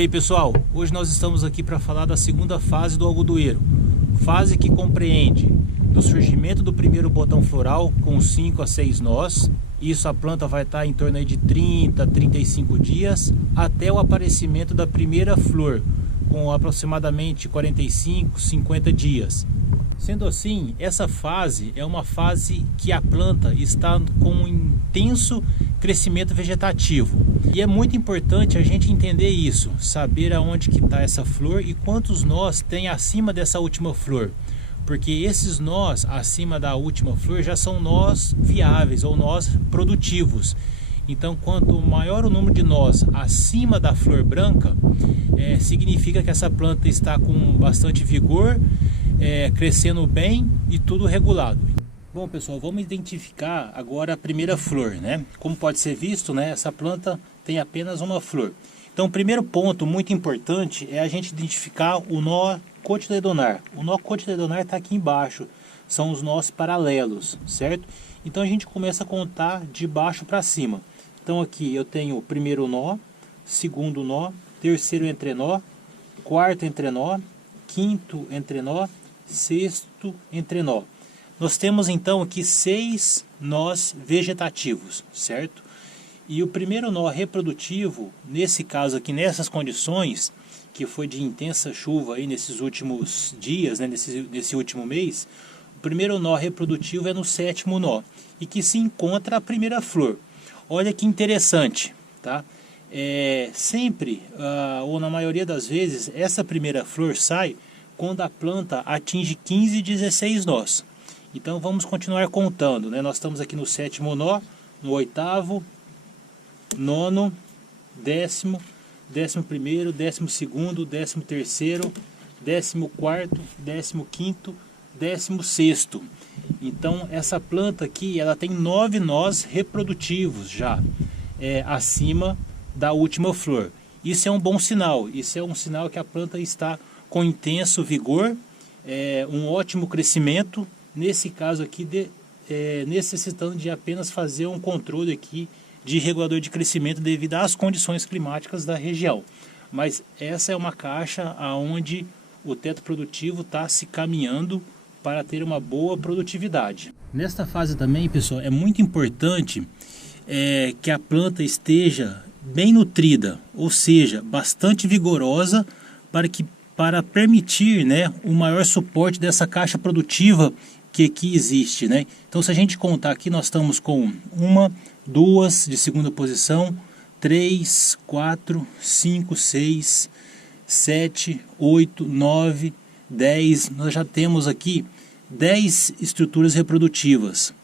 E aí pessoal, hoje nós estamos aqui para falar da segunda fase do algodoeiro, fase que compreende do surgimento do primeiro botão floral com 5 a 6 nós. Isso a planta vai estar em torno aí de 30 a 35 dias até o aparecimento da primeira flor com aproximadamente 45 50 dias. Sendo assim, essa fase é uma fase que a planta está com um intenso crescimento vegetativo. E é muito importante a gente entender isso, saber aonde que está essa flor e quantos nós tem acima dessa última flor. Porque esses nós acima da última flor já são nós viáveis ou nós produtivos. Então, quanto maior o número de nós acima da flor branca, significa que essa planta está com bastante vigor, crescendo bem e tudo regulado. Bom pessoal, vamos identificar agora a primeira flor, né? Como pode ser visto, né, essa planta tem apenas uma flor. Então o primeiro ponto muito importante é a gente identificar o nó cotiledonar. O nó cotiledonar está aqui embaixo, são os nós paralelos, certo? Então a gente começa a contar de baixo para cima. Então aqui eu tenho o primeiro nó, segundo nó, terceiro entrenó, quarto entrenó, quinto entrenó, sexto entrenó. Nós temos então aqui 6 nós vegetativos, certo? E o primeiro nó reprodutivo, nesse caso aqui, nessas condições, que foi de intensa chuva aí nesses últimos dias, né, nesse último mês, o primeiro nó reprodutivo é no 7º nó, e que se encontra a primeira flor. Olha que interessante, tá? Sempre, ou na maioria das vezes, essa primeira flor sai quando a planta atinge 15, 16 nós. Então vamos continuar contando, né? Nós estamos aqui no 7º nó, no 8º, 9º, 10º, 11º, 12º, 13º, 14º, 15º, 16º. Então essa planta aqui, ela tem 9 nós reprodutivos já, acima da última flor. Isso é um bom sinal, isso é um sinal que a planta está com intenso vigor, um ótimo crescimento. Nesse caso aqui, necessitando de apenas fazer um controle aqui de regulador de crescimento devido às condições climáticas da região. Mas essa é uma caixa onde o teto produtivo está se caminhando para ter uma boa produtividade. Nesta fase também, pessoal, é muito importante que a planta esteja bem nutrida, ou seja, bastante vigorosa para permitir, né, o maior suporte dessa caixa produtiva que aqui existe, né? Então se a gente contar aqui, nós estamos com 1, 2 de segunda posição, 3, 4, 5, 6, 7, 8, 9, 10, nós já temos aqui 10 estruturas reprodutivas.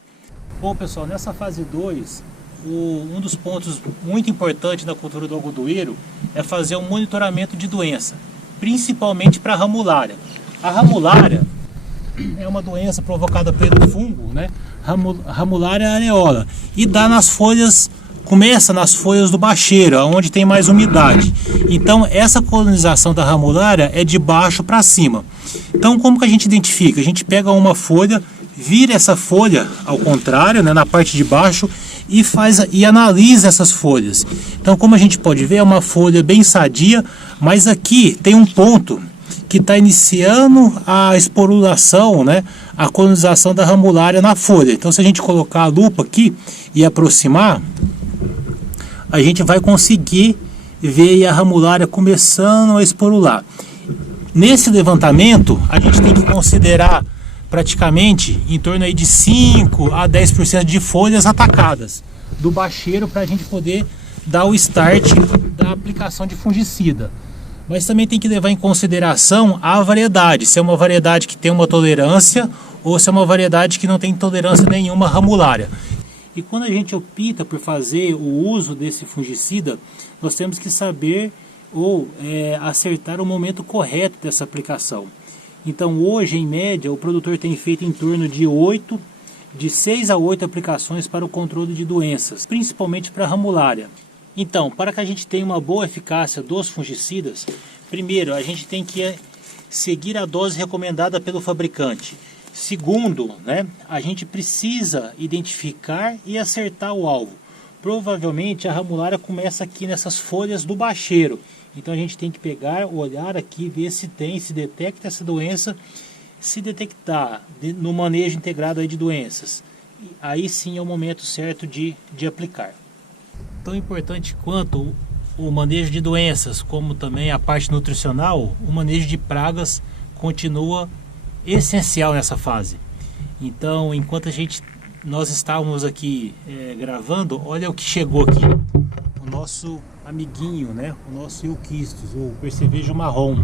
Bom pessoal, nessa fase 2, um dos pontos muito importantes da cultura do algodoeiro é fazer um monitoramento de doença, principalmente para a ramulária. A ramulária é uma doença provocada pelo fungo, né? Ramulária areola, e dá nas folhas, começa nas folhas do bacheiro, onde tem mais umidade. Então essa colonização da ramulária é de baixo para cima. Então como que a gente identifica? A gente pega uma folha, vira essa folha ao contrário, né, na parte de baixo, e analisa essas folhas. Então como a gente pode ver, é uma folha bem sadia, mas aqui tem um ponto que está iniciando a esporulação, né, a colonização da ramulária na folha. Então se a gente colocar a lupa aqui e aproximar, a gente vai conseguir ver a ramulária começando a esporular. Nesse levantamento, a gente tem que considerar praticamente em torno aí de 5 a 10% de folhas atacadas do bacheiro, para a gente poder dar o start da aplicação de fungicida. Mas também tem que levar em consideração a variedade, se é uma variedade que tem uma tolerância ou se é uma variedade que não tem tolerância nenhuma à ramulária. E quando a gente opta por fazer o uso desse fungicida, nós temos que saber ou acertar o momento correto dessa aplicação. Então hoje, em média, o produtor tem feito em torno de 6 a 8 aplicações para o controle de doenças, principalmente para a ramulária. Então, para que a gente tenha uma boa eficácia dos fungicidas, primeiro, a gente tem que seguir a dose recomendada pelo fabricante. Segundo, né, a gente precisa identificar e acertar o alvo. Provavelmente a ramulária começa aqui nessas folhas do bacheiro. Então a gente tem que pegar, olhar aqui, ver se tem, se detecta essa doença. Se detectar no manejo integrado aí de doenças, aí sim é o momento certo de aplicar. Tão importante quanto o manejo de doenças, como também a parte nutricional, o manejo de pragas continua essencial nessa fase. Então, enquanto nós estávamos aqui gravando, olha o que chegou aqui. O nosso amiguinho, né? O nosso Euquistos, ou percevejo marrom.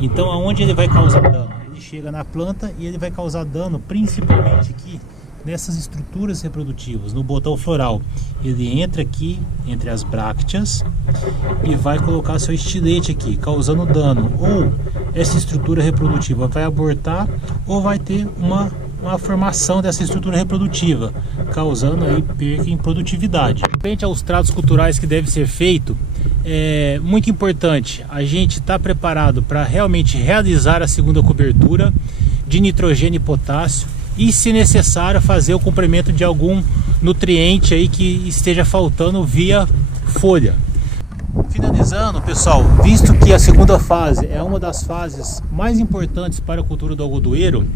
Então, aonde ele vai causar dano? Ele chega na planta e ele vai causar dano principalmente aqui nessas estruturas reprodutivas, no botão floral. Ele entra aqui entre as brácteas e vai colocar seu estilete aqui, causando dano. Ou essa estrutura reprodutiva vai abortar, ou vai ter uma formação dessa estrutura reprodutiva, causando aí perca em produtividade. Frente aos tratos culturais que deve ser feito, é muito importante a gente estar preparado para realmente realizar a segunda cobertura de nitrogênio e potássio, e se necessário fazer o complemento de algum nutriente aí que esteja faltando via folha. Finalizando, pessoal, visto que a segunda fase é uma das fases mais importantes para a cultura do algodoeiro,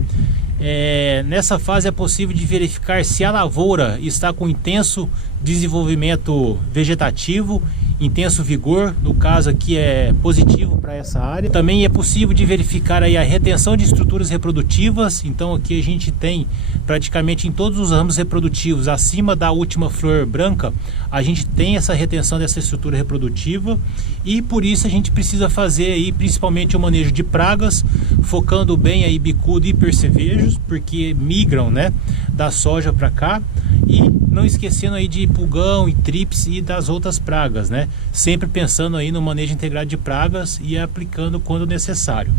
nessa fase é possível de verificar se a lavoura está com intenso desenvolvimento vegetativo, intenso vigor, no caso aqui é positivo para essa área. Também é possível de verificar aí a retenção de estruturas reprodutivas. Então aqui a gente tem praticamente em todos os ramos reprodutivos, acima da última flor branca, a gente tem essa retenção dessa estrutura reprodutiva, e por isso a gente precisa fazer aí principalmente o manejo de pragas, focando bem aí bicudo e percevejos, porque migram, né, da soja para cá, e não esquecendo aí de pulgão e trips e das outras pragas, né? Sempre pensando aí no manejo integrado de pragas e aplicando quando necessário.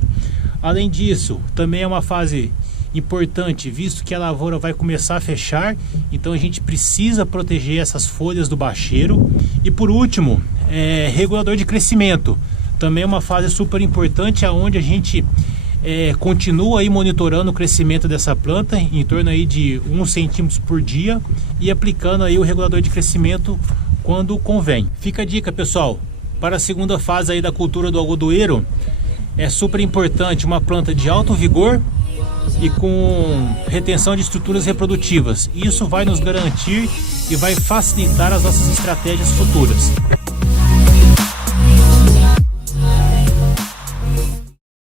Além disso, também é uma fase importante, visto que a lavoura vai começar a fechar, então a gente precisa proteger essas folhas do bacheiro. E por último, regulador de crescimento. Também é uma fase super importante, onde a gente continua aí monitorando o crescimento dessa planta em torno aí de 1 centímetro por dia, e aplicando aí o regulador de crescimento quando convém. Fica a dica, pessoal, para a segunda fase aí da cultura do algodoeiro, é super importante uma planta de alto vigor e com retenção de estruturas reprodutivas. Isso vai nos garantir e vai facilitar as nossas estratégias futuras.